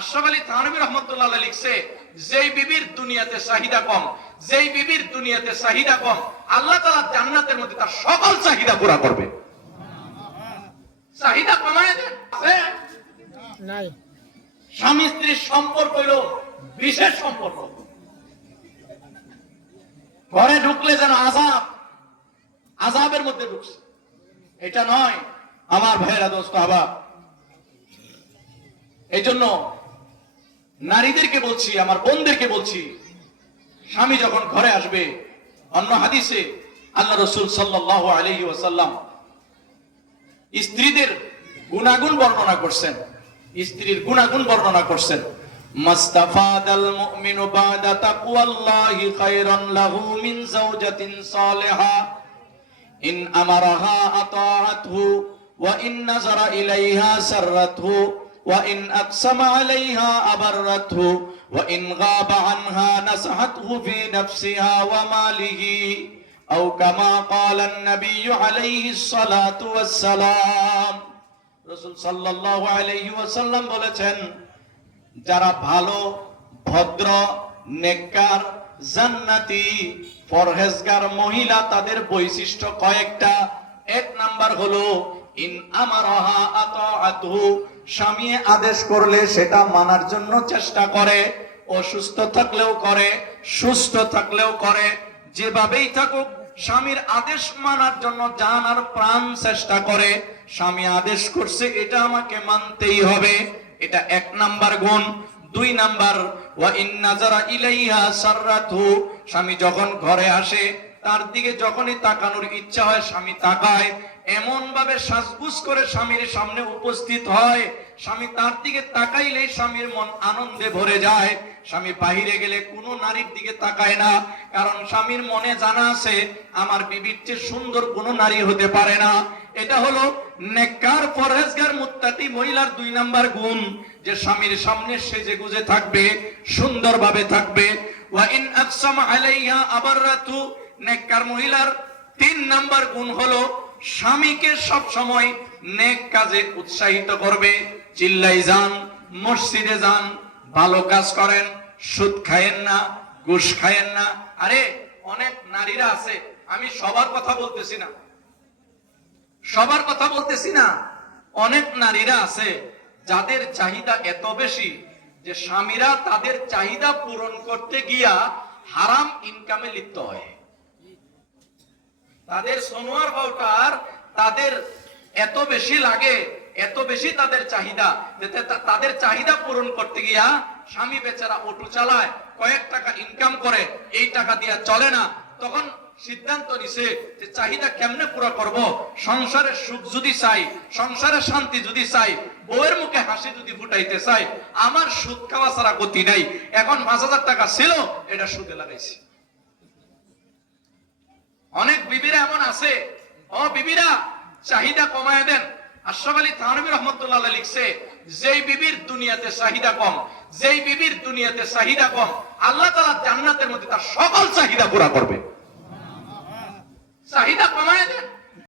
আশরাফ আলী থানভী রাহমাতুল্লাহ আলাইহি লিখছে, যেই বিবির দুনিয়াতে চাহিদা কম, যেই বিবির দুনিয়াতে চাহিদা কম, আল্লাহ তাআলা জান্নাতের মধ্যে তার সকল চাহিদা পুরা করবে। চাহিদা কমায় দেন নাই। স্বামী স্ত্রীর সম্পর্ক হলো বিশেষ সম্পর্ক। ঘরে ঢুকলে যেন আযাবের মধ্যে ঢুকছে, এটা নয় আমার ভাইয়েরা, দোস্ত আহবাব। এই জন্য নারীদেরকে বলছি, আমার বোনদেরকে বলছি, স্বামী যখন ঘরে আসবে, অন্য হাদিসে আল্লাহ রাসূল সাল্লাল্লাহু আলাইহি ওয়াসাল্লাম স্ত্রীদের গুণাগুণ বর্ণনা করছেন, স্ত্রীর গুণাগুণ বর্ণনা করছেন। মাস্তাফাদাল মুমিনু বাদা তাকওয়াল্লাহি খায়রান লাহু মিন যাওজাতিন সালিহা ইন আমারাহা আতাআতহু ওয়া ইন নাযারা ইলাইহা সাররাতহু ওয়া ইন আকসামা আলাইহা আবাররাতহু ওয়া ইন গাবা আনহা নাসাহাতহু ফি নাফসিহা ওয়া মালিহি আও কামা ক্বালা an-নাবিয়্যু আলাইহিস সালাতু ওয়াস সালাম। রাসূল সাল্লাল্লাহু আলাইহি ওয়াসাল্লাম বলেছেন, যারা ভালো, ভদ্র, নেককার, জান্নাতি, পরহেজগার মহিলা, তাদের বৈশিষ্ট্য কয়েকটা। এক নাম্বার হলো ইন আমারাহা আতাআতহু, স্বামী আদেশ করলে সেটা মানার জন্য চেষ্টা করে, অসুস্থ থাকলেও করে, সুস্থ থাকলেও করে, যেভাবেই থাকুক স্বামীর আদেশ মানার জন্য জান আর প্রাণ চেষ্টা করে। স্বামী আদেশ করছে, এটা আমাকে মানতেই হবে, এটা এক নাম্বার গুণ। দুই নাম্বার, ওয়া ইন নাযারা ইলাইহা সাররাতহু, স্বামী যখন ঘরে আসে তার দিকে যখনই তাকানোর ইচ্ছা হয় স্বামী তাকায়, এমন ভাবে সাজগুজ করে স্বামীর সামনে উপস্থিত হয়, স্বামী তার দিকে তাকাইলেই স্বামীর মন আনন্দে ভরে যায়। স্বামী বাহিরে গেলে কোনো নারীর দিকে তাকায় না, কারণ স্বামীর মনে জানা আছে আমার বিবির চেয়ে সুন্দর কোনো নারী হতে পারে না। এটা হলো নেককার, পরহেজগার, মুত্তাকি মহিলার দুই নাম্বার গুণ, যে স্বামীর সামনে সেজে গুজে থাকবে, সুন্দরভাবে থাকবে। ওয়া ইন আকসামা আলাইহা আবাররাতু, নেককার মহিলার তিন নাম্বার গুণ হলো স্বামীকে সব সময় নেক কাজে উৎসাহিত করবে। চিল্লাই যান, মসজিদে যান, ভালো কাজ করেন, সুদ খায়েন না, ঘুষ খায়েন না। আরে অনেক নারীরা আছে, আমি সবার কথা বলতেছি না, সবার কথা বলতেছি না, অনেক নারীরা আছে যাদের চাহিদা এত বেশি যে স্বামীরা তাদের চাহিদা পূরণ করতে গিয়া হারাম ইনকামে লিপ্ত হয়। তাদের সোনোয়ার পাউডার তাদের এত বেশি লাগে, এত বেশি তাদের চাহিদা, তাদের চাহিদা পূরণ করতে গিয়া স্বামী বেচারা অটো চালায়, কয়েক টাকা ইনকাম করে, এই টাকা দিয়া চলে না। তখন সিদ্ধান্ত নিছে যে চাহিদা কেমনে পুরো করব, সংসারের সুখ যদি চাই, সংসারের শান্তি যদি চাই, বউয়ের মুখে হাসি যদি ফুটাইতে চাই, আমার সুদ খাওয়া ছাড়া গতি নাই। এখন ৫,০০০ টাকা ছিল, এটা সুদে লাগাইছি। অনেক বিবিরা এমন আছে, ও বিবিরা চাহিদা কমায় দেন। আশরাফ আলী থানভী রাহমাতুল্লাহ আলাইহি লিখছে, যেই বিবির দুনিয়াতে চাহিদা কম, যেই বিবির দুনিয়াতে চাহিদা কম, আল্লাহ তাআলা জান্নাতের মধ্যে তার সকল চাহিদা পুরা করবে। চাহিদা কমায় দেন।